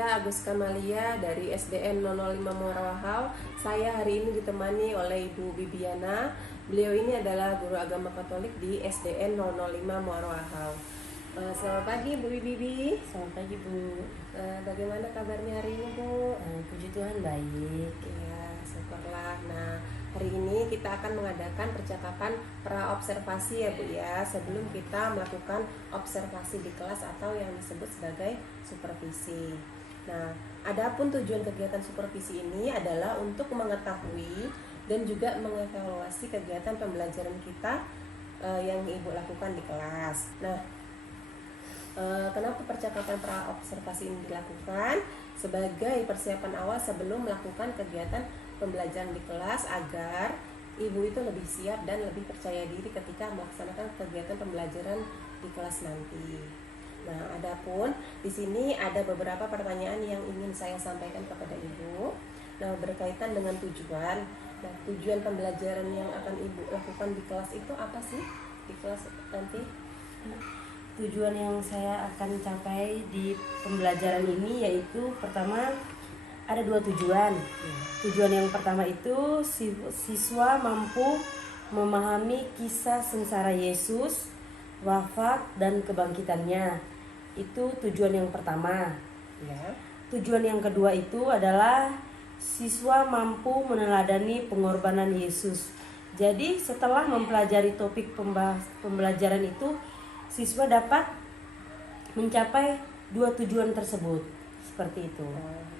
saya Agus Kamalia dari SDN 005 Muara Wahau. Saya hari ini ditemani oleh Ibu Bibiana. Beliau ini adalah guru agama Katolik di SDN 005 Muara Wahau. Selamat pagi Bu Bibi. Selamat pagi Bu. Bagaimana kabarnya hari ini Bu? Puji Tuhan baik. Ya, syukurlah. Nah, hari ini kita akan mengadakan percakapan pra-observasi ya Bu ya, sebelum kita melakukan observasi di kelas atau yang disebut sebagai supervisi. Nah, adapun tujuan kegiatan supervisi ini adalah untuk mengetahui dan juga mengevaluasi kegiatan pembelajaran kita yang Ibu lakukan di kelas. Nah, kenapa percakapan pra-observasi ini dilakukan? Sebagai persiapan awal sebelum melakukan kegiatan pembelajaran di kelas agar Ibu itu lebih siap dan lebih percaya diri ketika melaksanakan kegiatan pembelajaran di kelas nanti. Nah, adapun di sini ada beberapa pertanyaan yang ingin saya sampaikan kepada Ibu. Nah, berkaitan dengan tujuan. Nah, tujuan pembelajaran yang akan Ibu lakukan di kelas itu apa sih? Di kelas nanti? Tujuan yang saya akan capai di pembelajaran ini yaitu pertama ada dua tujuan. Tujuan yang pertama itu siswa mampu memahami kisah sengsara Yesus, wafat dan kebangkitannya. Itu tujuan yang pertama. Ya. Tujuan yang kedua itu adalah siswa mampu meneladani pengorbanan Yesus. Jadi setelah mempelajari topik pembelajaran itu, siswa dapat mencapai dua tujuan tersebut. Seperti itu.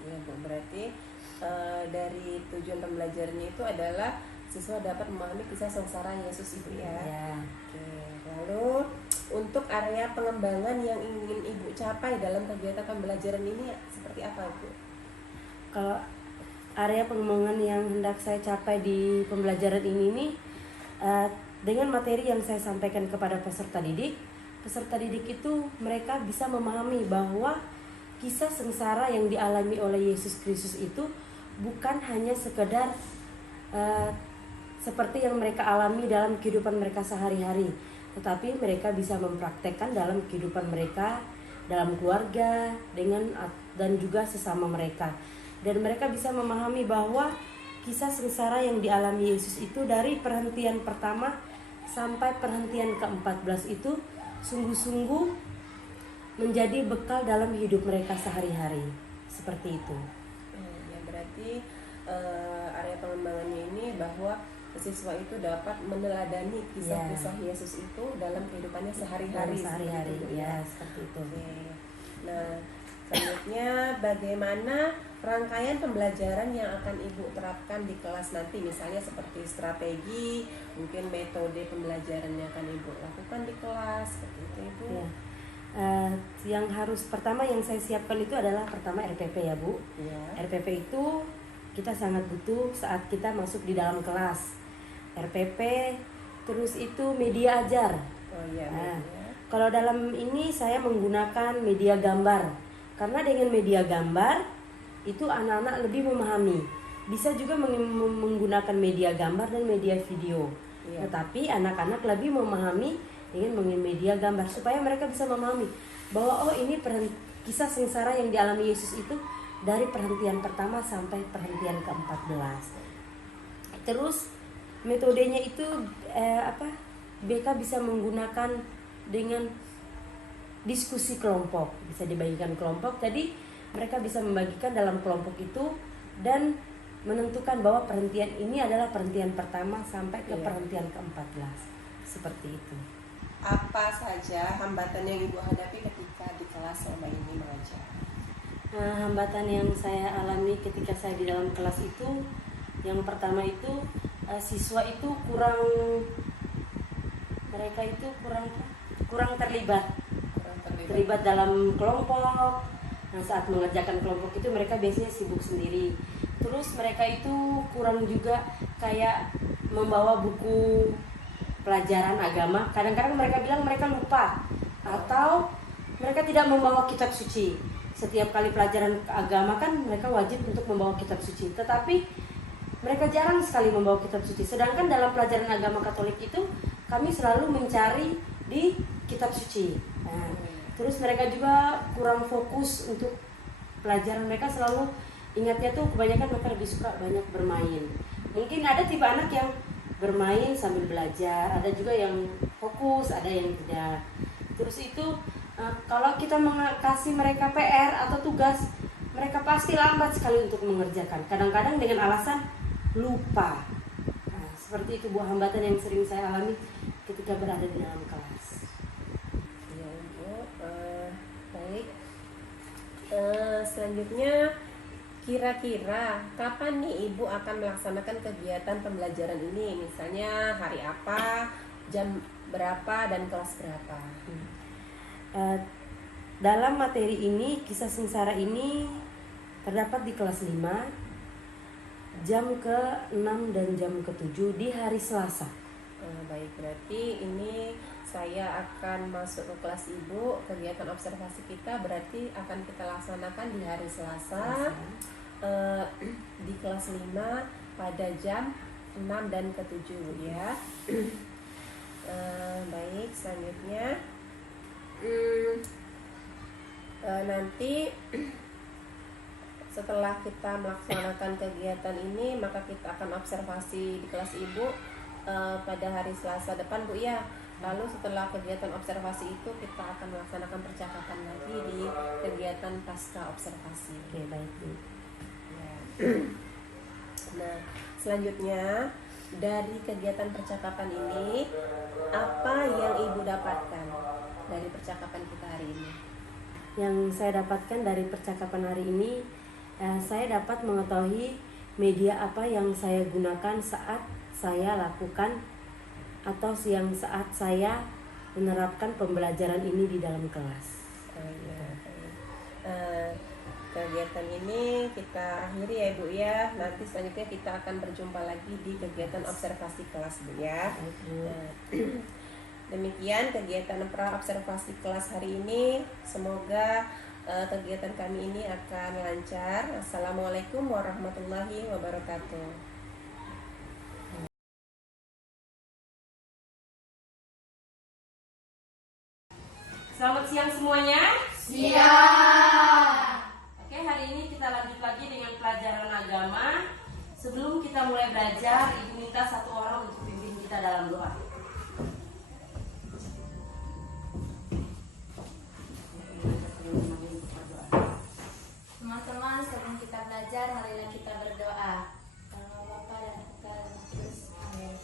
Ya Bu, berarti dari tujuan pembelajarannya itu adalah siswa dapat memahami kisah sengsara Yesus Ibu ya. Ya. Oke, lalu untuk area pengembangan yang ingin Ibu capai dalam kegiatan pembelajaran ini seperti apa Bu? Kalau area pengembangan yang hendak saya capai di pembelajaran ini nih, dengan materi yang saya sampaikan kepada peserta didik itu mereka bisa memahami bahwa kisah sengsara yang dialami oleh Yesus Kristus itu bukan hanya sekedar seperti yang mereka alami dalam kehidupan mereka sehari-hari, tetapi mereka bisa mempraktekkan dalam kehidupan mereka, dalam keluarga, dan juga sesama mereka. Dan mereka bisa memahami bahwa kisah sengsara yang dialami Yesus itu dari perhentian pertama sampai perhentian ke-14 itu sungguh-sungguh menjadi bekal dalam hidup mereka sehari-hari. Seperti itu. Ya, berarti area pengembangannya ini bahwa siswa itu dapat meneladani kisah-kisah Yesus itu dalam kehidupannya sehari-hari. Ya, seperti itu. Oke. Nah, selanjutnya bagaimana rangkaian pembelajaran yang akan Ibu terapkan di kelas nanti, misalnya seperti strategi, mungkin metode pembelajaran yang akan Ibu lakukan di kelas, seperti itu Ibu. Ya. Yang harus pertama yang saya siapkan itu adalah pertama RPP ya Bu. Ya. RPP itu kita sangat butuh saat kita masuk di dalam kelas. RPP, terus itu media ajar. Oh iya. Nah, kalau dalam ini saya menggunakan media gambar, karena dengan media gambar itu anak-anak lebih memahami. Bisa juga menggunakan media gambar dan media video. Ya. Tetapi anak-anak lebih memahami dengan media gambar supaya mereka bisa memahami bahwa ini kisah sengsara yang dialami Yesus itu dari perhentian pertama sampai perhentian ke-14. Terus metodenya itu BK bisa menggunakan dengan diskusi kelompok, bisa dibagikan kelompok. Jadi mereka bisa membagikan dalam kelompok itu dan menentukan bahwa perhentian ini adalah perhentian pertama sampai ke perhentian ke-14. Seperti itu. Apa saja hambatan yang Ibu hadapi ketika di kelas selama ini mengajar? Hambatan yang saya alami ketika saya di dalam kelas itu, yang pertama itu siswa itu kurang terlibat dalam kelompok. Nah, saat mengerjakan kelompok itu mereka biasanya sibuk sendiri. Terus mereka itu kurang juga kayak membawa buku pelajaran agama. Kadang-kadang mereka bilang mereka lupa atau mereka tidak membawa kitab suci. Setiap kali pelajaran agama kan mereka wajib untuk membawa kitab suci, tetapi mereka jarang sekali membawa kitab suci. Sedangkan dalam pelajaran agama Katolik itu kami selalu mencari di kitab suci. Nah, terus mereka juga kurang fokus untuk pelajaran mereka selalu ingatnya tuh kebanyakan mereka lebih suka banyak bermain. Mungkin ada tipe anak yang bermain sambil belajar, ada juga yang fokus, ada yang tidak. Terus itu kalau kita kasih mereka PR atau tugas, mereka pasti lambat sekali untuk mengerjakan. Kadang-kadang dengan alasan lupa. Nah, seperti itu buah hambatan yang sering saya alami ketika berada di dalam kelas. Ya Ibu, baik. Selanjutnya, kira-kira kapan nih Ibu akan melaksanakan kegiatan pembelajaran ini? Misalnya hari apa, jam berapa, dan kelas berapa? Dalam materi ini, kisah sengsara ini terdapat di kelas 5, jam ke-6 dan jam ke-7 di hari Selasa. Baik, berarti ini saya akan masuk ke kelas Ibu. Kegiatan observasi kita berarti akan kita laksanakan di hari Selasa. Di kelas 5 pada jam 6 dan ke-7 ya. Baik, selanjutnya nanti setelah kita melaksanakan kegiatan ini, maka kita akan observasi di kelas Ibu pada hari Selasa depan Bu ya. Lalu setelah kegiatan observasi itu kita akan melaksanakan percakapan lagi di kegiatan pasca observasi. Oke, baik Bu. Ya. Nah, selanjutnya dari kegiatan percakapan ini, apa yang Ibu dapatkan dari percakapan kita hari ini? Yang saya dapatkan dari percakapan hari ini, saya dapat mengetahui media apa yang saya gunakan saat saya lakukan atau yang saat saya menerapkan pembelajaran ini di dalam kelas. Kegiatan ini kita akhiri ya Bu ya. Nanti selanjutnya kita akan berjumpa lagi di kegiatan observasi kelas Bu ya. Demikian kegiatan pra observasi kelas hari ini. Semoga kegiatan kami ini akan lancar. Assalamualaikum warahmatullahi wabarakatuh. Selamat siang semuanya. Siap. Oke, hari ini kita lanjut lagi dengan pelajaran agama. Sebelum kita mulai belajar, Ibu minta satu orang untuk pimpin kita dalam doa. Teman-teman, sebelum kita belajar, marilah kita berdoa. Nama Bapa dan Putra dan Roh Kudus. Amin.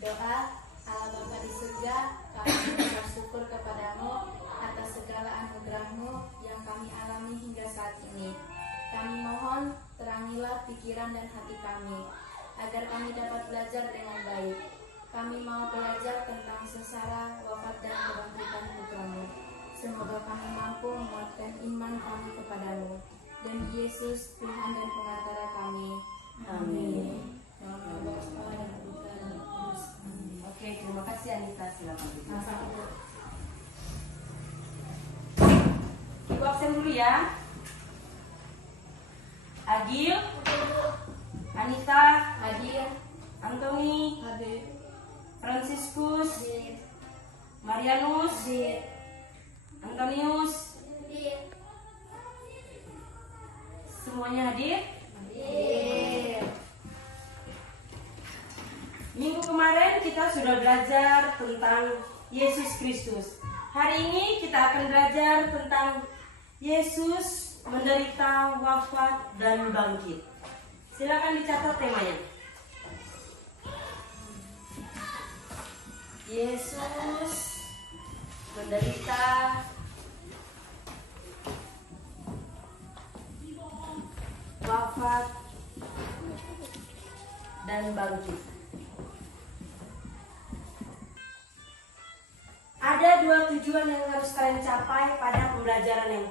Doa. Allah Bapa di surga, kami bersyukur kepadamu atas segala anugerah-Mu yang kami alami hingga saat ini. Kami mohon terangilah pikiran dan hati kami, agar kami dapat belajar dengan baik. Kami mau belajar tentang sengsara, wafat dan kebangkitan Putra-Mu. Semoga kami mampu menguatkan iman kami kepadamu. Demi Yesus, Tuhan dan pengatara kami. Amin. Nama Bapa dan Putra dan Roh Kudus. Amin. Oke, terima kasih Anita. Silakan. Ibu absen dulu ya. Agil, Anita, Hadir. Antoni, Hadir. Franciscus, Hadir. Marianus, Hadir. Antonius, Hadir. semuanya hadir. Hadir. Minggu kemarin kita sudah belajar tentang Yesus Kristus. Hari ini kita akan belajar tentang Yesus menderita, wafat, dan bangkit. Silakan dicatat temanya. Yesus menderita, wafat, dan bangkit. Ada dua tujuan yang harus kalian capai pada pembelajaran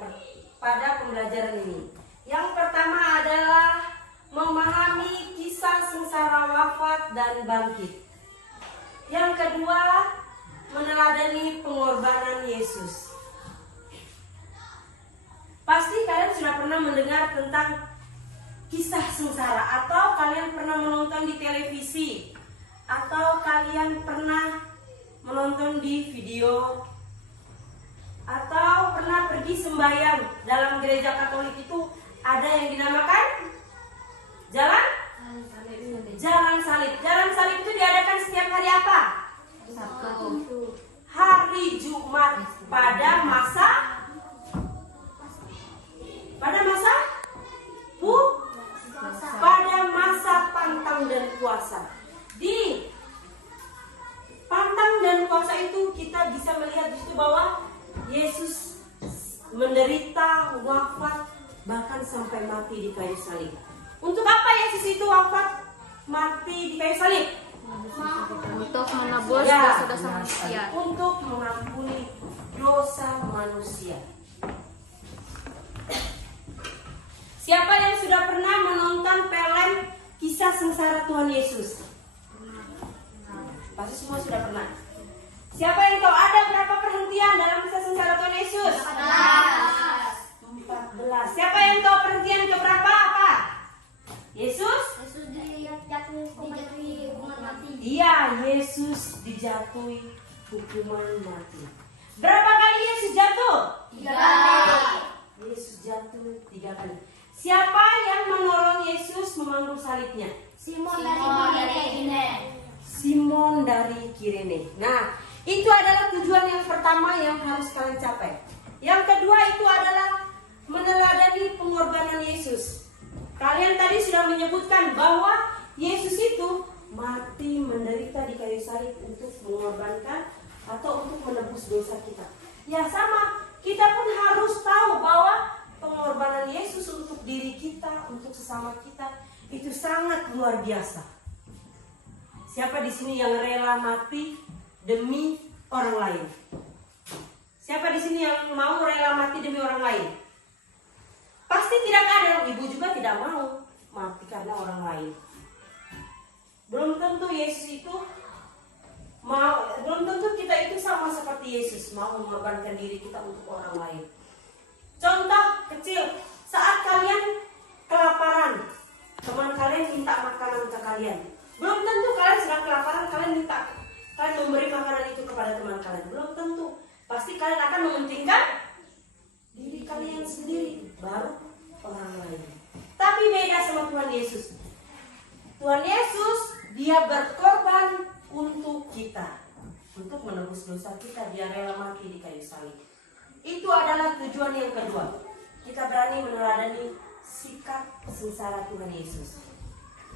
ini. Yang pertama adalah memahami kisah sengsara, wafat, dan bangkit. Yang kedua, meneladani pengorbanan Yesus. Pasti kalian sudah pernah mendengar tentang kisah sengsara, atau kalian pernah menonton di televisi, atau kalian pernah menonton di video atau pernah pergi sembahyang dalam gereja Katolik itu ada yang dinamakan Jalan Salib. Jalan Salib itu diadakan setiap hari apa? Hari Jumat pada masa pantang dan puasa. Di pantang dan puasa itu kita bisa melihat di situ bahwa Yesus menderita, wafat, bahkan sampai mati di kayu salib. Untuk apa Yesus itu wafat, mati di kayu salib? Untuk menebus Ya, dosa-dosa manusia. untuk mengampuni dosa manusia. Siapa yang sudah pernah menonton film Kisah Sengsara Tuhan Yesus? Pasti semua sudah pernah. Siapa yang tahu ada berapa perhentian dalam Kisah Sengsara Tuhan Yesus? 14. Siapa yang tahu perhentian keberapa apa? Yesus? Iya, Yesus dijatuhi hukuman mati. Berapa kali Yesus jatuh? 3 kali. Yesus jatuh 3 kali. Siapa yang menolong Yesus memangku salibnya? Simon dari Kirene. Simon dari Kirene. Nah, itu adalah tujuan yang pertama yang harus kalian capai. Yang kedua itu adalah meneladani pengorbanan Yesus. Kalian tadi sudah menyebutkan bahwa Yesus itu mati menderita di kayu salib untuk mengorbankan atau untuk menebus dosa kita. Ya sama, kita pun harus tahu bahwa pengorbanan Yesus untuk diri kita, untuk sesama kita itu sangat luar biasa. Siapa di sini yang rela mati demi orang lain? Siapa di sini yang mau rela mati demi orang lain? Pasti tidak ada. Ibu juga tidak mau mati karena orang lain. Belum tentu Yesus itu mau, belum tentu kita itu sama seperti Yesus mau mengorbankan diri kita untuk orang lain. Contoh kecil, saat kalian kelaparan, teman kalian minta makanan ke kalian. Belum tentu kalian sedang kelaparan, kalian memberi makanan itu kepada teman kalian. Belum tentu. Pasti kalian akan mementingkan diri kalian sendiri, baru orang lain. Tapi beda sama Tuhan Yesus. Tuhan Yesus, dia berkorban untuk kita, untuk menebus dosa kita. Dia rela mati di kayu salib. Itu adalah tujuan yang kedua. Kita berani meneladani sikap sengsara Tuhan Yesus.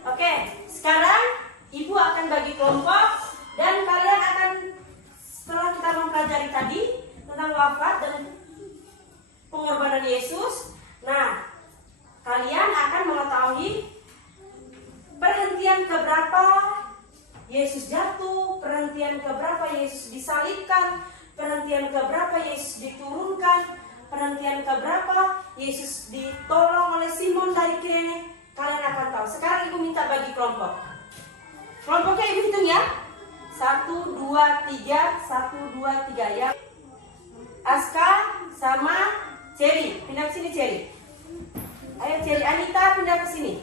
Oke, sekarang Ibu akan bagi kelompok dan kalian akan, setelah kita mempelajari tadi tentang wafat dan pengorbanan Yesus, nah kalian akan mengetahui perhentian keberapa Yesus jatuh, perhentian keberapa Yesus disalibkan, perhentian keberapa Yesus diturunkan, perhentian keberapa Yesus ditolong oleh Simon dari Kirene. Kalian akan tahu. Sekarang Ibu minta bagi kelompok. Kelompoknya Ibu hitung ya. 1, 2, 3, 1, 2, 3 ya. Aska sama Cherry, pindah ke sini Cherry. Ayo Cherry, Anita pindah ke sini.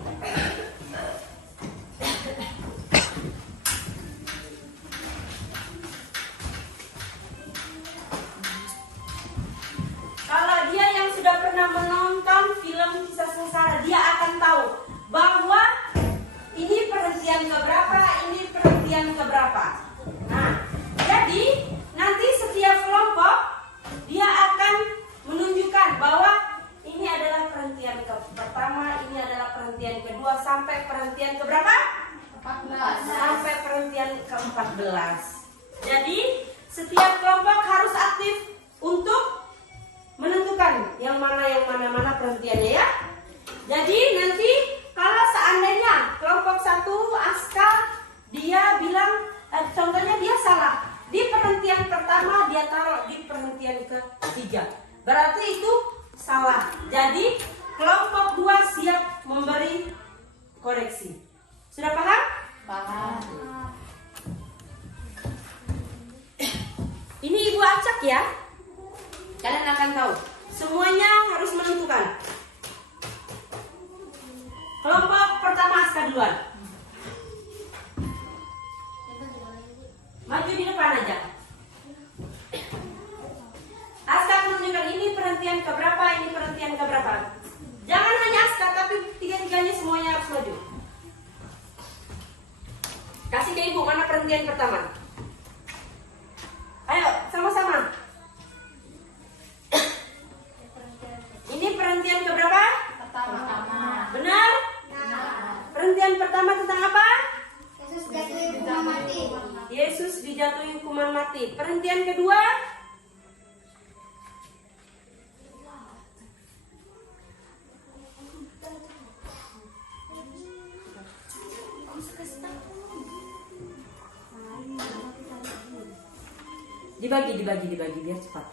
Kalau dia yang sudah pernah menonton film Kisah Sengsara, dia akan tahu bahwa ini perhentian keberapa, ini perhentian keberapa. Nah, jadi nanti setiap kelompok dia akan menunjukkan bahwa ini adalah perhentian pertama, ini adalah perhentian kedua, sampai perhentian keberapa? 14. Sampai perhentian ke-14. Jadi setiap kelompok harus aktif untuk menentukan yang mana perhentiannya ya. Jadi nanti kalau seandainya kelompok 1 Aska dia bilang contohnya dia salah di perhentian pertama, dia taruh di perhentian ke-3, berarti itu salah. Jadi kelompok 2 siap memberi koreksi. Sudah paham? Paham. Ini Ibu acak ya. Kalian akan tahu. Semuanya harus menentukan. Kelompok pertama Aska duluan. Maju di depan aja. Aska Ibu, mana perhentian pertama? Ayo, sama-sama. Ini perhentian keberapa? Pertama. Benar? Perhentian pertama tentang apa? Yesus jatuh hukuman mati. Yesus dijatuhi hukuman mati. Perhentian kedua? Dibagi biar cepat.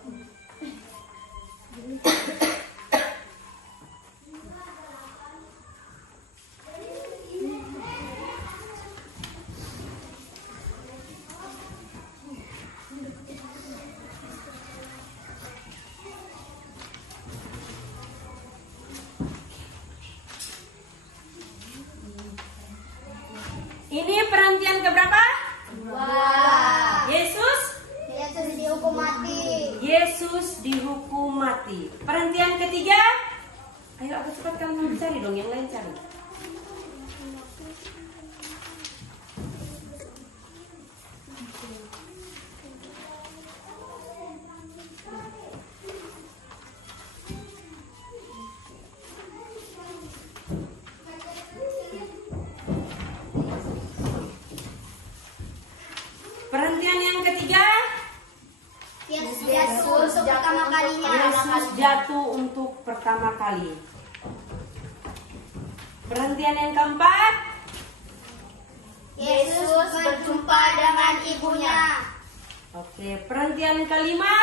Ini perhentian keberapa? Wah. Yesus dihukum mati. Yesus dihukum mati. Perhentian ketiga? Ayo agak cepat kamu cari dong, yang lain cari. Perhentian yang ketiga? Yesus jatuh untuk pertama kalinya. Yesus jatuh untuk pertama kali. Perhentian yang keempat? Yesus berjumpa dengan ibunya. Oke, perhentian kelima?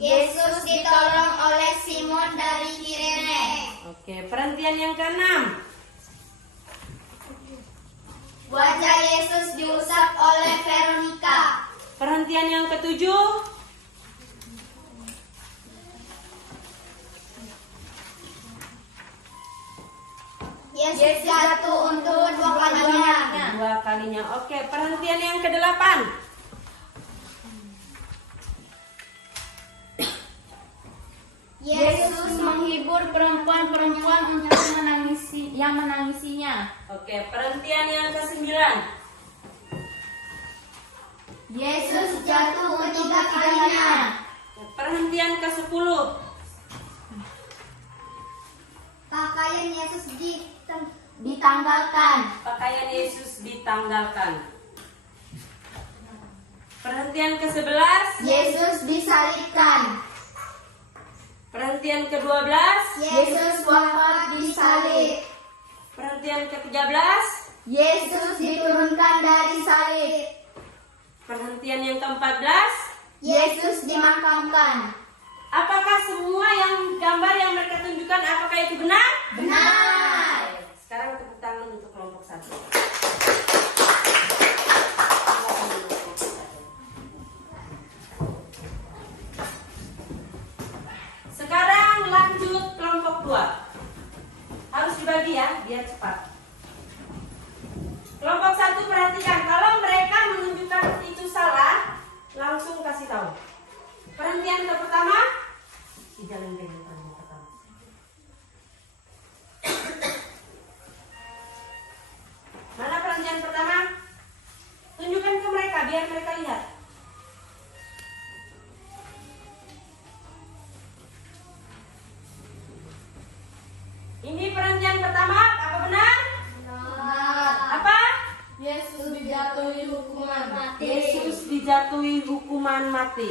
Yesus ditolong oleh Simon dari Kirene. Oke, perhentian yang keenam? Wajah Yesus diusap oleh Veronica. Perhentian yang ketujuh? Yesus jatuh untuk dua kalinya. Dua kalinya. Oke, perhentian yang kedelapan? Yesus menghibur perempuan-perempuan untuk yang menangisinya. Oke, perhentian yang kesembilan? Yesus jatuh ketiga kalinya. Perhentian ke-10? Pakaian Yesus Ditanggalkan. Pakaian Yesus ditanggalkan. Perhentian ke-11? Yesus disalibkan. Perhentian ke-12? Yesus wafat di salib. Perhentian ke-13? Yesus diturunkan dari salib. Perhentian yang ke-14? Yesus dimakamkan. Apakah semua yang gambar yang mereka tunjukkan, apakah itu benar? Benar. Sekarang tepuk tangan untuk kelompok 1. Sekarang lanjut kelompok 2. Harus dibagi ya, biar cepat. Kelompok 1 perhatikan, kalau mereka menunjukkan itu salah, langsung kasih tahu. Perhentian ke pertama, dijalin yang pertama. Mana perhentian pertama? Tunjukkan ke mereka biar mereka lihat. Ini perhentian pertama, apa benar? Benar. Apa? Yesus dijatuhi hukuman mati. Yesus dijatuhi hukuman mati.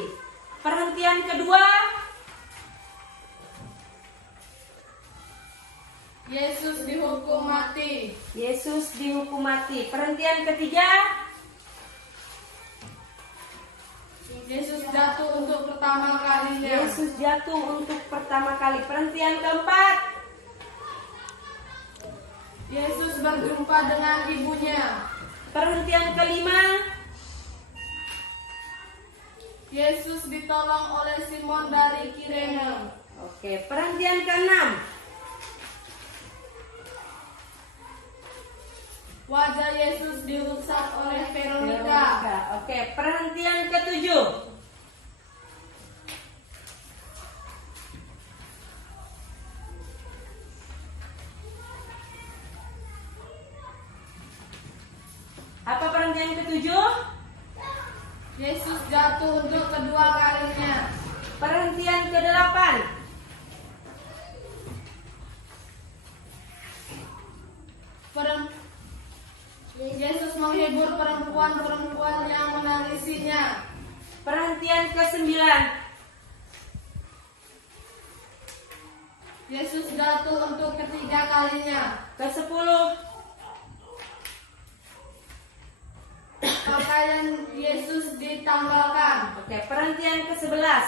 Perhentian kedua, Yesus dihukum mati. Yesus dihukum mati. Perhentian ketiga, Yesus jatuh untuk pertama kalinya. Yesus jatuh untuk pertama kali. Perhentian keempat, Yesus berjumpa dengan ibunya. perhentian kelima, Yesus ditolong oleh Simon dari Kirene. oke, perhentian keenam, Wajah Yesus dirusak oleh Veronica. oke, perhentian ketujuh, Perhentian ketujuh. Yesus jatuh untuk kedua kalinya. Perhentian kedelapan. Yesus menghibur perempuan-perempuan yang menangisinya. Perhentian ke-9. Yesus jatuh untuk ketiga kalinya. Ke-10. Pakaian Yesus ditanggalkan. Oke, perhentian ke-11.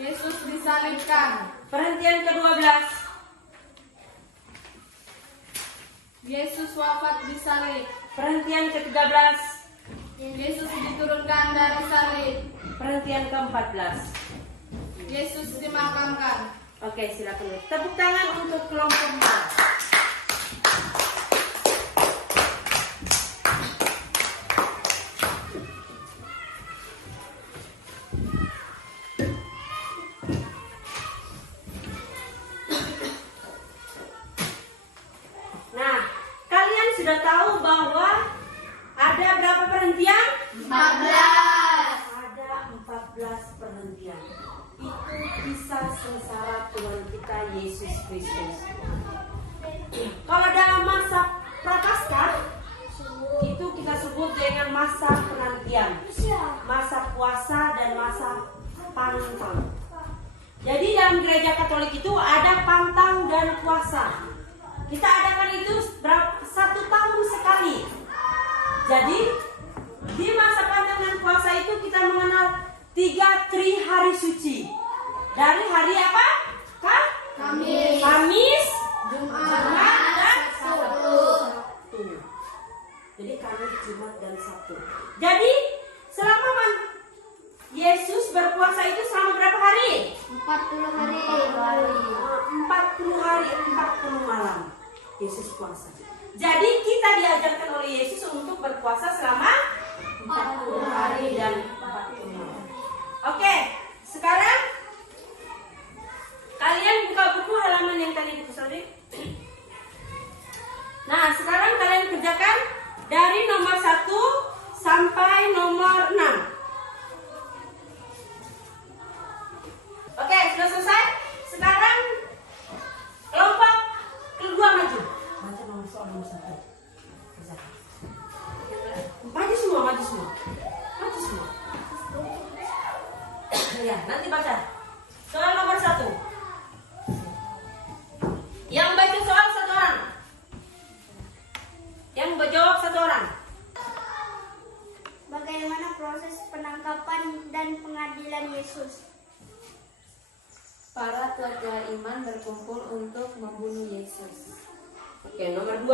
Yesus disalibkan. Perhentian ke-12. Yesus wafat di salib. Perhentian ke-13. Yesus diturunkan dari salib. Perhentian ke-14. Yesus dimakamkan. Oke, silakan. Tepuk tangan untuk kelompok A. Nah, kalian sudah tahu bahwa ada berapa perhentian? 14. Ada 14 perhentian. Itu kisah sengsara Tuhan kita Yesus Kristus. Kalau dalam masa prapaskah, itu kita sebut dengan masa penantian, masa puasa dan masa pantang. Jadi dalam gereja Katolik itu ada pantang dan puasa. Kita adakan itu 1 tahun sekali. Jadi di masa pantang dan puasa itu kita mengenal 3 hari suci. Dari hari apa? Kamis, Jumat, dan Sabtu. Jadi Kamis, Jumat, dan Sabtu. Jadi selama Yesus berpuasa itu selama berapa hari? 40 hari. 40 hari, 40 malam. Yesus puasa. Jadi kita diajarkan oleh Yesus untuk berpuasa selama 40 hari dan 40 malam. Oke, sekarang kalian buka buku halaman yang tadi buku tadi. Nah, sekarang kalian kerjakan dari nomor 1 sampai nomor 6. Oke, sudah selesai? Sekarang kelompok kedua maju. Baca nomor soal nomor 1. Kerjakan. Maju semua. Ya, nanti baca. Soal nomor 1. Yang baca soal 1 orang. Yang menjawab 1 orang. Bagaimana proses penangkapan dan pengadilan Yesus? Para tua-tua iman berkumpul untuk membunuh Yesus. Oke, nomor 2.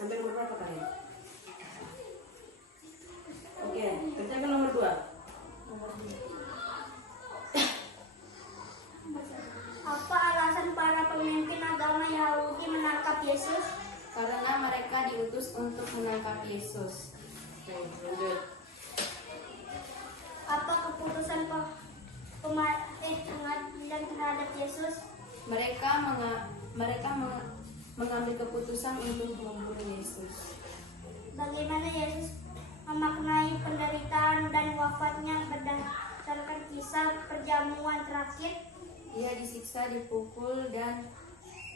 Sampai nomor berapa kalian? Oke, kerjakan nomor 2. Apa alasan para pemimpin agama Yahudi menangkap Yesus? Karena mereka diutus untuk menangkap Yesus. Oke, lanjut. Apa keputusan pengadilan terhadap Yesus? Mereka mengambil keputusan untuk membunuh Yesus. Bagaimana Yesus memaknai penderitaan dan wafatnya berdasarkan kisah perjamuan terakhir? Ia disiksa, dipukul, dan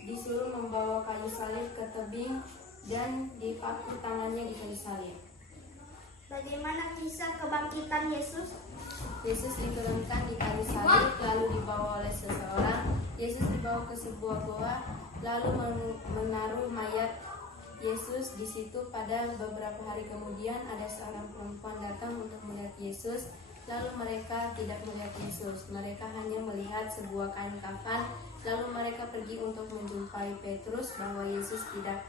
disuruh membawa kayu salib ke tebing dan dipaku tangannya di kayu salib. Bagaimana kisah kebangkitan Yesus? Yesus diturunkan di kayu salib, lalu dibawa oleh seseorang. Yesus dibawa ke sebuah goa, lalu menaruh mayat Yesus di situ. Pada beberapa hari kemudian ada seorang perempuan datang untuk melihat Yesus. Lalu mereka tidak melihat Yesus, mereka hanya melihat sebuah kain kafan. Lalu mereka pergi untuk menjumpai Petrus bahwa Yesus tidak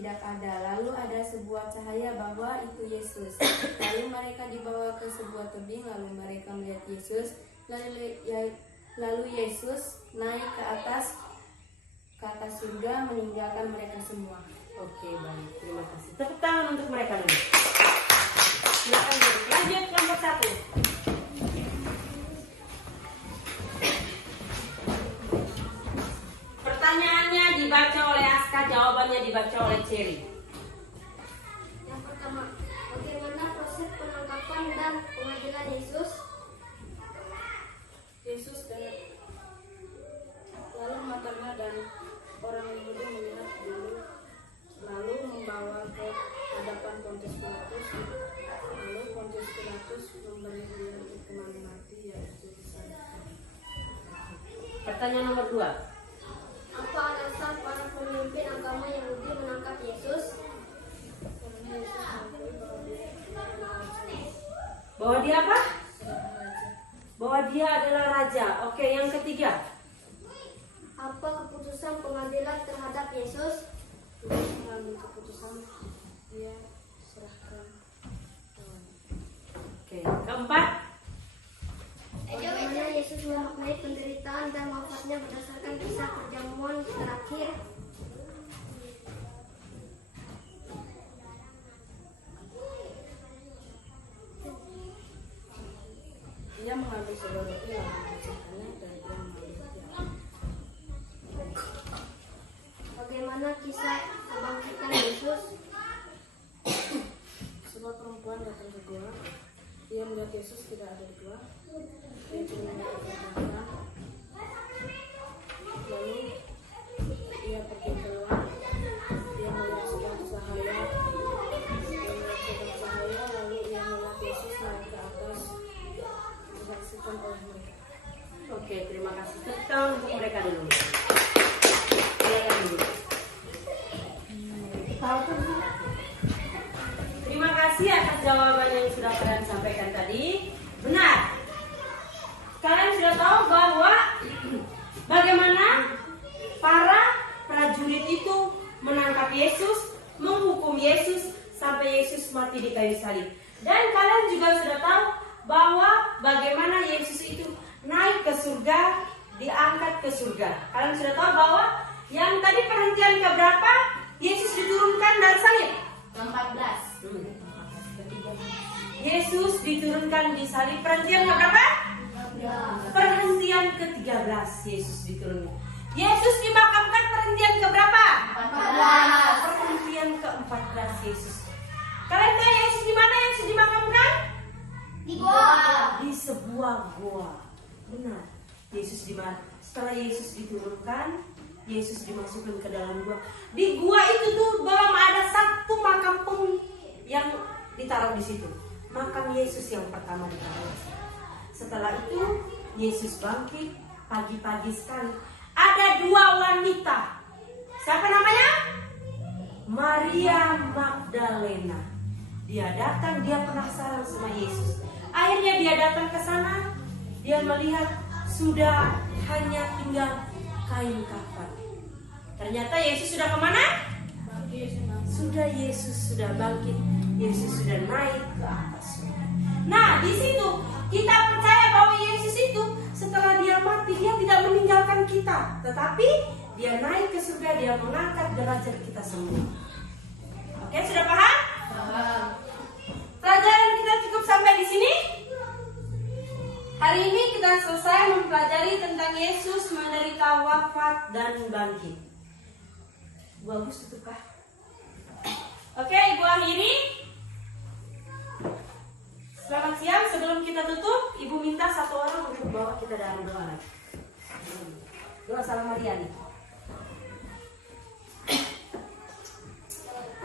ada. Lalu ada sebuah cahaya bahwa itu Yesus. Lalu mereka dibawa ke sebuah tebing, lalu mereka melihat Yesus. Lalu Yesus naik ke atas surga meninggalkan mereka semua. Oke, baik. Terima kasih. Tepuk tangan untuk mereka dulu. Silakan lanjut kelompok 1. Pertanyaannya dibaca oleh Aska, jawaban jawabannya dibaca oleh Cherry. Yang pertama, bagaimana proses penangkapan dan pengadilan Yesus? Yesus dengan lalu matanya dan orang Yahudi melihat dulu, lalu membawa ke hadapan Pontius Pilatus. Lalu Pontius Pilatus memberi dia hukuman mati, yaitu disalibkan. Pertanyaan nomor 2. Apa alasan para pemimpin agama Yahudi menangkap Yesus? Karena Yesus mengakui bahwa dia adalah raja. Bahwa dia apa? Seorang raja. Bahwa dia adalah raja. Oke, yang ketiga. Apa keputusan pengadilan terhadap Yesus? Terus mengambil keputusan, dia serahkan kawan. Oke, yang keempat. Bagaimana Yesus memaknai penderitaan dan wafatnya berdasarkan kisah perjamuan terakhir? Dia mengambil sebuah roti lalu memecahkannya dan dia mengambil tiap. Bagaimana kisah kebangkitan Yesus? Sebuah perempuan datang ke gua. Dia melihat Yesus tidak ada di gua. Dia cuma melihat ke belakang. Lalu ia pergi keluar. Dia melihat sebuah cahaya. Lalu ia melihat Yesus naik ke atas. Disaksikan oleh mereka. Oke, terima kasih. Tepuk tangan untuk mereka dulu. Silakan dulu. Terima kasih atas jawaban yang sudah kalian sampaikan tadi. Benar. Kalian sudah tahu bahwa bagaimana para prajurit itu menangkap Yesus, menghukum Yesus sampai Yesus mati di kayu salib. Dan kalian juga sudah tahu bahwa bagaimana Yesus itu naik ke surga, diangkat ke surga. Kalian sudah tahu bahwa yang tadi perhentian keberapa Yesus diturunkan dari salib? Ke-14. Yesus diturunkan di salib perhentian keberapa? Perhentian ke-13 Yesus diturunkan. Yesus dimakamkan perhentian keberapa? 14. Perhentian ke-14 Yesus. Kalian tahu Yesus di mana Yesus dimakamkan? Di gua. Di sebuah gua. Benar. Yesus di mana? Setelah Yesus diturunkan, Yesus dimasukkan ke dalam gua. Di gua itu tuh belum ada satu makam pun yang ditaruh di situ. Makam Yesus yang pertama ditaruh. Setelah itu Yesus bangkit pagi-pagi sekali. Ada dua wanita. Siapa namanya? Maria Magdalena. Dia datang, dia penasaran sama Yesus. Akhirnya dia datang ke sana. Dia melihat sudah hanya tinggal kain kafan. Ternyata Yesus sudah kemana? Sudah Yesus sudah bangkit. Yesus sudah naik ke atas. Nah, di situ kita percaya bahwa Yesus itu setelah dia mati, dia tidak meninggalkan kita, tetapi dia naik ke surga, dia mengangkat derajat kita semua. Oke, sudah paham? Paham. Pelajaran kita cukup sampai di sini. Hari ini kita selesai mempelajari tentang Yesus menderita, wafat, dan bangkit. Bagus tutup kah? Oke, Ibu akhiri. Selamat siang. Sebelum kita tutup, Ibu minta satu orang untuk bawa kita dalam doa. Doa Salam Maria nih.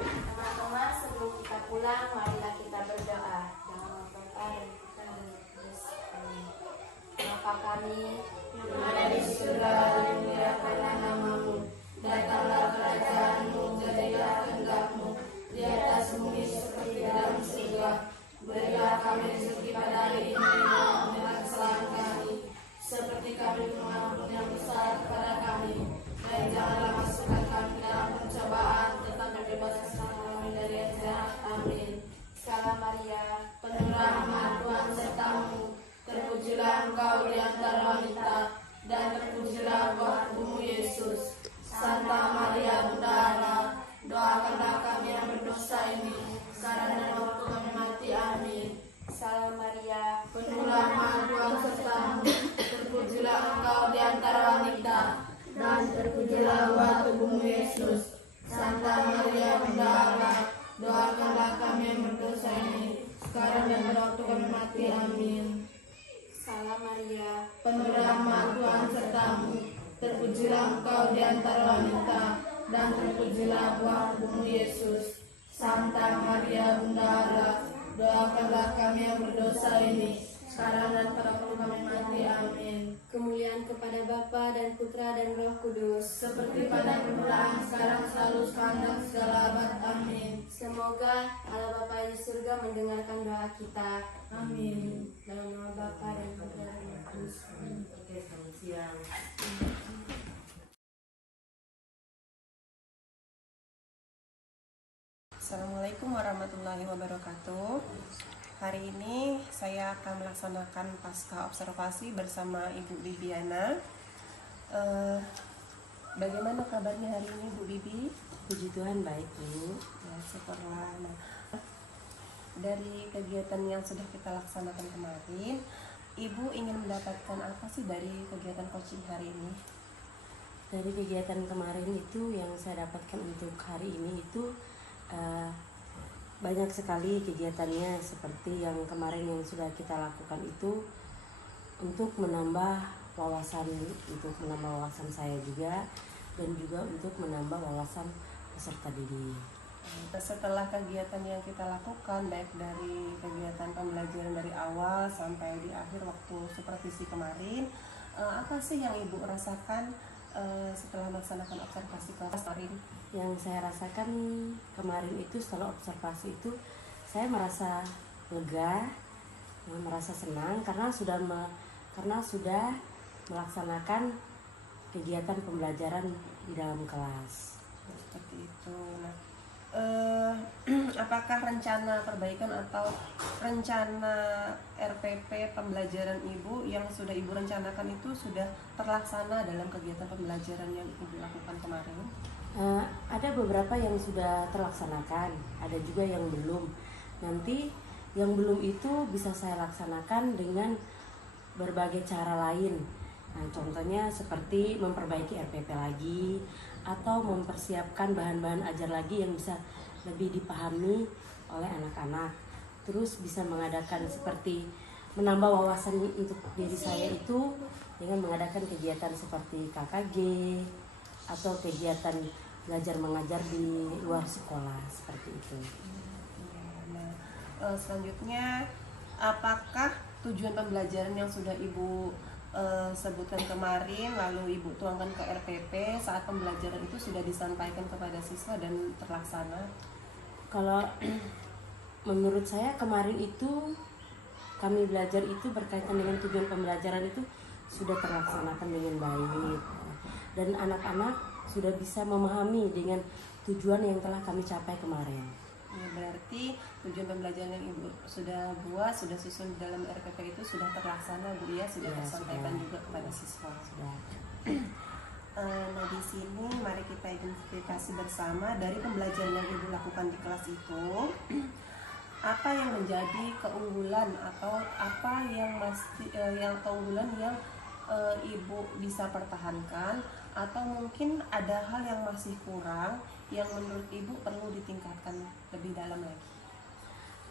Teman-teman, sebelum kita pulang, marilah kita berdoa. Jangan lupa kita Bapa kami yang ada di surga, dimuliakanlah namamu. Datanglah kerajaanmu, jadilah kehendak-mu di atas bumi seperti di dalam surga. Berilah kami rezeki pada hari ini, dan ampunilah kesalahan kami, seperti kami mengampuni yang bersalah kepada kami. Dan janganlah masukkan kami dalam pencobaan, tetapi bebaskanlah kami dari yang jahat. Amin. Salam Maria, penuh rahmat, Tuhan sertamu. Terpujilah engkau di antara wanita, dan terpujilah buah tubuhmu Yesus. Santa Maria Bunda Allah, doakanlah kami yang berdosa ini, sekarang dan waktu kami mati. Amin. Salam Maria, penuh rahmat, Tuhan sertamu. Terpujilah engkau di antara wanita, dan terpujilah buah tubuhmu Yesus. Santa mulia. Penuh rahmat Tuhan sertamu, terpujilah engkau di antara wanita, dan terpujilah buah tubuhmu Yesus. Santa Maria Bunda Allah, doakanlah kami yang berdosa ini, sekarang dan pada waktu kami mati. Amin. Kemuliaan kepada Bapa dan Putra dan Roh Kudus, Seperti pada permulaan, sekarang, selalu, sekarang, dan segala abad. Amin. semoga Allah Bapa di surga mendengarkan doa kita. Amin. Dalam nama Bapa dan Putra dan Roh Kudus. Oke, selamat siang. Assalamualaikum warahmatullahi wabarakatuh. Hari ini saya akan melaksanakan pasca observasi bersama Ibu Bibiana. Bagaimana kabarnya hari ini, Bu Bibi? Puji Tuhan baik, Bu. Ya, syukurlah. Nah, dari kegiatan yang sudah kita laksanakan kemarin, Ibu ingin mendapatkan apa sih dari kegiatan coaching hari ini? Dari kegiatan kemarin itu yang saya dapatkan untuk hari ini itu banyak sekali kegiatannya, seperti yang kemarin yang sudah kita lakukan itu untuk menambah wawasan saya juga, dan juga untuk menambah wawasan peserta didik. Setelah kegiatan yang kita lakukan, baik dari kegiatan pembelajaran dari awal sampai di akhir waktu supervisi kemarin, apa sih yang Ibu rasakan setelah melaksanakan observasi kelas kemarin? Yang saya rasakan kemarin itu setelah observasi itu, saya merasa lega, merasa senang karena sudah melaksanakan kegiatan pembelajaran di dalam kelas. Seperti itu. Nah, apakah rencana perbaikan atau rencana RPP pembelajaran Ibu yang sudah Ibu rencanakan itu sudah terlaksana dalam kegiatan pembelajaran yang Ibu lakukan kemarin? Ada beberapa yang sudah terlaksanakan, ada juga yang belum. Nanti yang belum itu bisa saya laksanakan dengan berbagai cara lain. Nah, contohnya seperti memperbaiki RPP lagi, atau mempersiapkan bahan-bahan ajar lagi yang bisa lebih dipahami oleh anak-anak. Terus bisa mengadakan seperti menambah wawasan untuk diri saya itu dengan mengadakan kegiatan seperti KKG atau kegiatan belajar mengajar di luar sekolah, seperti itu. Nah, selanjutnya, apakah tujuan pembelajaran yang sudah Ibu sebutkan kemarin lalu Ibu tuangkan ke RPP saat pembelajaran itu sudah disampaikan kepada siswa dan terlaksana? Kalau menurut saya kemarin itu kami belajar itu berkaitan dengan tujuan pembelajaran itu sudah terlaksanakan dengan baik, dan anak-anak sudah bisa memahami dengan tujuan yang telah kami capai kemarin. Ya, berarti tujuan pembelajaran yang Ibu sudah buat, sudah susun dalam RPP itu sudah terlaksana, Bu ya, sudah Ya, tersampaikan sudah. juga kepada siswa. Sudah. Nah, di sini mari kita identifikasi bersama dari pembelajaran yang Ibu lakukan di kelas itu, apa yang menjadi keunggulan atau apa yang keunggulan yang Ibu bisa pertahankan, atau mungkin ada hal yang masih kurang yang menurut Ibu perlu ditingkatkan lebih dalam lagi?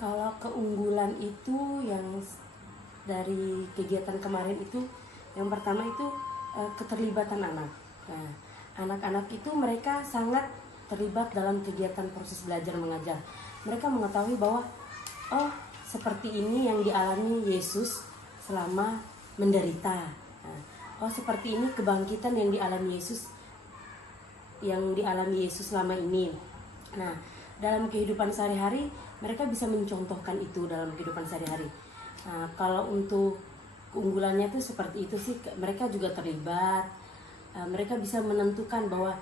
Kalau keunggulan itu yang dari kegiatan kemarin itu, yang pertama itu keterlibatan anak. Nah, anak-anak itu mereka sangat terlibat dalam kegiatan proses belajar mengajar. Mereka mengetahui bahwa oh, seperti ini yang dialami Yesus selama menderita. Nah, oh, seperti ini kebangkitan yang dialami Yesus selama ini. Nah, dalam kehidupan sehari-hari mereka bisa mencontohkan itu dalam kehidupan sehari-hari. Nah, kalau untuk keunggulannya itu seperti itu sih, mereka juga terlibat. Mereka bisa menentukan bahwa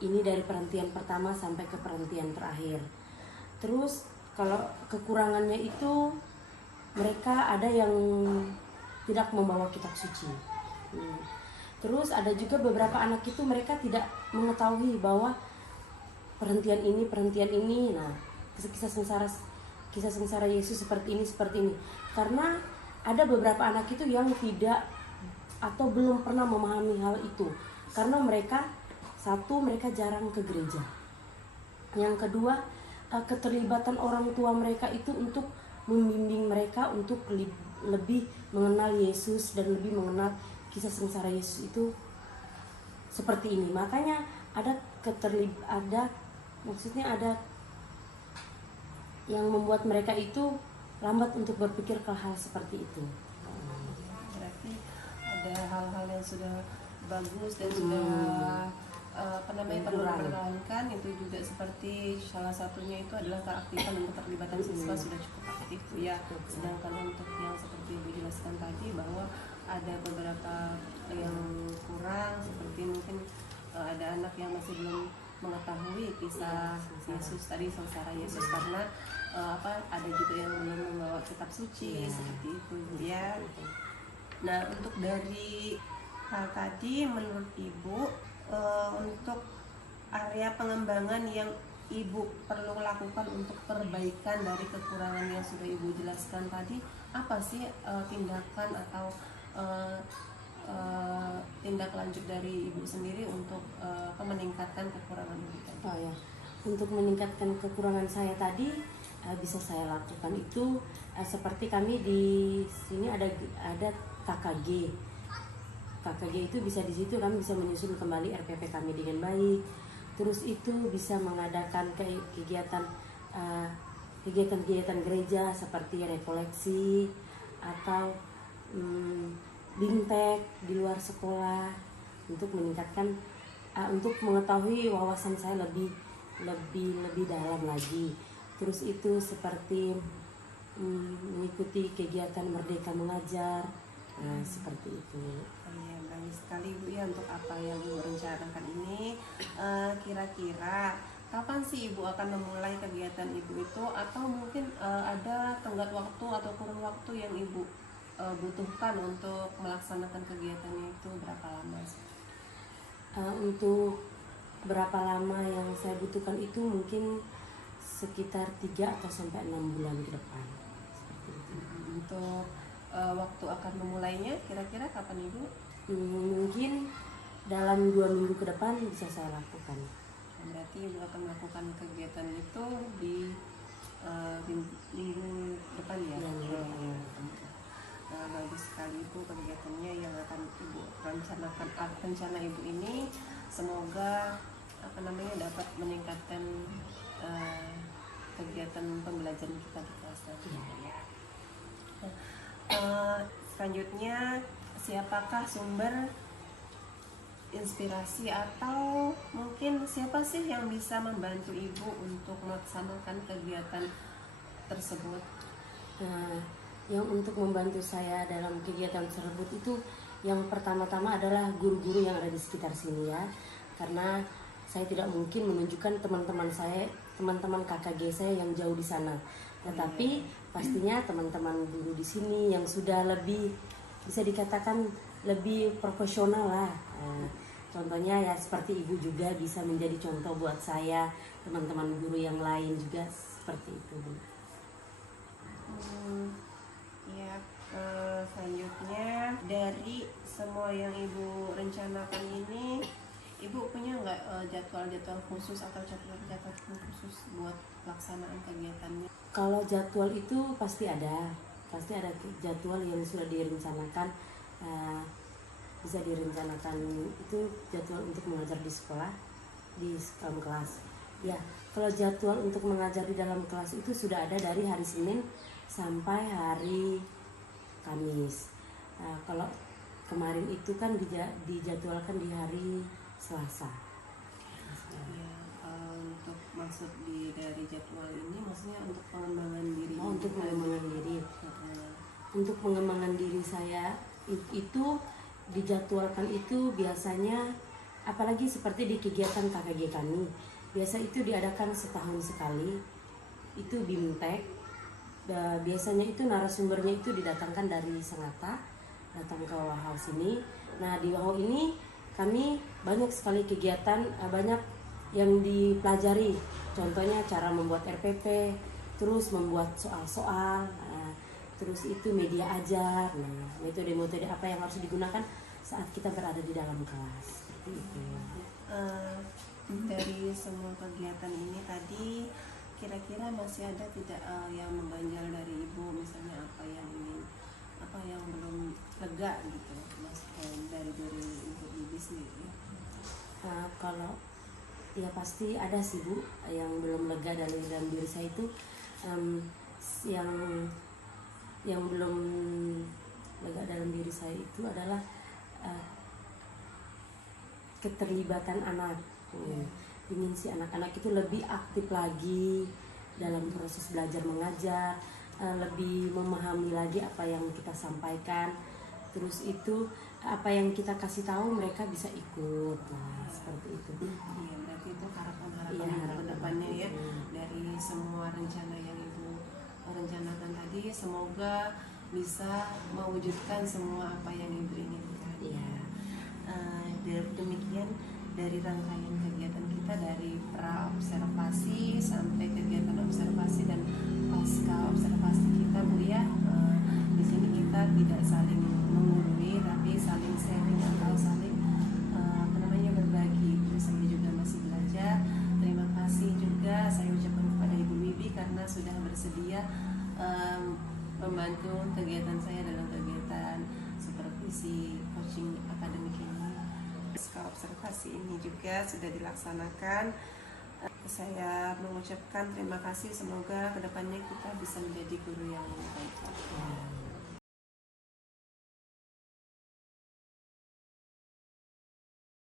ini dari perhentian pertama sampai ke perhentian terakhir. Terus kalau kekurangannya itu mereka ada yang tidak membawa kitab suci. Terus ada juga beberapa anak itu mereka tidak mengetahui bahwa perhentian ini. Nah, kisah sengsara Yesus seperti ini. Karena ada beberapa anak itu yang tidak atau belum pernah memahami hal itu. Karena mereka jarang ke gereja. Yang kedua, keterlibatan orang tua mereka itu untuk membimbing mereka untuk lebih mengenal Yesus dan lebih mengenal kisah sengsara Yesus itu seperti ini. Makanya ada maksudnya ada yang membuat mereka itu lambat untuk berpikir ke hal seperti itu. Berarti ada hal-hal yang sudah bagus dan sudah perlu dipertahankan, itu juga seperti salah satunya itu adalah keaktifan dan keterlibatan siswa sudah cukup aktif ya. Sedangkan untuk yang seperti Ibu jelaskan tadi bahwa ada beberapa yang kurang, seperti mungkin ada anak yang masih belum mengetahui kisah Yesus tadi, sengsara Yesus, karena ada juga yang belum membawa kitab suci seperti itu ya. Nah, untuk dari hal tadi menurut Ibu, untuk area pengembangan yang Ibu perlu lakukan untuk perbaikan dari kekurangan yang sudah Ibu jelaskan tadi, apa sih tindakan atau tindak lanjut dari Ibu sendiri untuk meningkatkan kekurangan Ibu tadi? Oh ya, untuk meningkatkan kekurangan saya tadi bisa saya lakukan itu seperti kami di sini ada KKG. KKG itu bisa di situ kami bisa menyusun kembali RPP kami dengan baik. Terus itu bisa mengadakan kegiatan gereja seperti rekoleksi atau bimtek di luar sekolah untuk meningkatkan untuk mengetahui wawasan saya lebih dalam lagi. Terus itu seperti mengikuti kegiatan Merdeka Mengajar, seperti itu. Iya, baik sekali Bu ya untuk apa yang Ibu rencanakan ini. Kira-kira kapan sih Ibu akan memulai kegiatan Ibu itu, atau mungkin ada tenggat waktu atau kurun waktu yang Ibu butuhkan untuk melaksanakan kegiatannya itu berapa lama sih? Untuk berapa lama yang saya butuhkan itu mungkin sekitar 3 atau sampai 6 bulan ke depan. Seperti itu. Untuk waktu akan memulainya kira-kira kapan Ibu? Mungkin dalam 2 minggu ke depan bisa saya lakukan. Berarti Ibu akan melakukan kegiatan itu di minggu depan ya? Ya. Bagus sekali Ibu kegiatannya yang akan Ibu rencanakan. Rencana Ibu ini semoga dapat meningkatkan kegiatan pembelajaran kita di kelas nanti. Selanjutnya, siapakah sumber inspirasi atau mungkin siapa sih yang bisa membantu Ibu untuk melaksanakan kegiatan tersebut? Yang untuk membantu saya dalam kegiatan tersebut itu yang pertama-tama adalah guru-guru yang ada di sekitar sini ya, karena saya tidak mungkin menunjukkan teman-teman KKG saya yang jauh di sana, tetapi pastinya teman-teman guru di sini yang sudah lebih bisa dikatakan lebih profesional lah. Contohnya ya seperti Ibu juga bisa menjadi contoh buat saya, teman-teman guru yang lain juga seperti itu. Selanjutnya dari semua yang Ibu rencanakan ini, Ibu punya nggak jadwal-jadwal khusus atau jadwal khusus buat pelaksanaan kegiatannya? Kalau jadwal itu pasti ada jadwal yang sudah direncanakan. Bisa direncanakan itu jadwal untuk mengajar di sekolah, di dalam kelas. Ya, kalau jadwal untuk mengajar di dalam kelas itu sudah ada dari hari Senin sampai hari Kamis. Kalau kemarin itu kan dijadwalkan di hari Selasa. Ya, untuk maksud dari jadwal ini maksudnya untuk pengembangan diri. Untuk pengembangan diri. Untuk pengembangan diri saya itu dijadwalkan itu biasanya, apalagi seperti di kegiatan KKG kami, biasa itu diadakan setahun sekali. Itu bimtek. Biasanya itu narasumbernya itu didatangkan dari Sangatta, datang ke Wahouse ini. Nah, di Wahouse ini kami banyak sekali kegiatan, banyak yang dipelajari. Contohnya cara membuat RPP, terus membuat soal-soal, terus itu media ajar. Nah, metode-metode apa yang harus digunakan saat kita berada di dalam kelas. Seperti itu. Dari semua kegiatan ini tadi, kira-kira masih ada tidak yang mengganjal dari Ibu, misalnya apa yang ingin apa yang belum lega gitu Mas, dari Ibu Bibi sendiri? Kalau ya pasti ada sih Bu yang belum lega dari dalam diri saya itu, yang belum lega dalam diri saya itu adalah keterlibatan anak. Ingin si anak-anak itu lebih aktif lagi dalam proses belajar mengajar, lebih memahami lagi apa yang kita sampaikan, terus itu apa yang kita kasih tahu mereka bisa ikut. Nah, seperti itu. Iya, berarti itu harapan-harapan Iya, harapan. ke depannya ya, dari semua rencana yang Ibu rencanakan tadi, semoga bisa mewujudkan semua apa yang Ibu inginkan. Iya. Demikian dari rangkaian kegiatan kita dari pra observasi sampai kegiatan observasi dan pasca observasi kita Bu ya. Di sini kita tidak saling menggurui tapi saling sharing atau saling berbagi. Terus saya juga masih belajar. Terima kasih juga saya ucapkan kepada Ibu Bibi karena sudah bersedia membantu kegiatan saya dalam kegiatan supervisi coaching akademik ini. Pasca observasi ini juga sudah dilaksanakan. Saya mengucapkan terima kasih, semoga kedepannya kita bisa menjadi guru yang baik.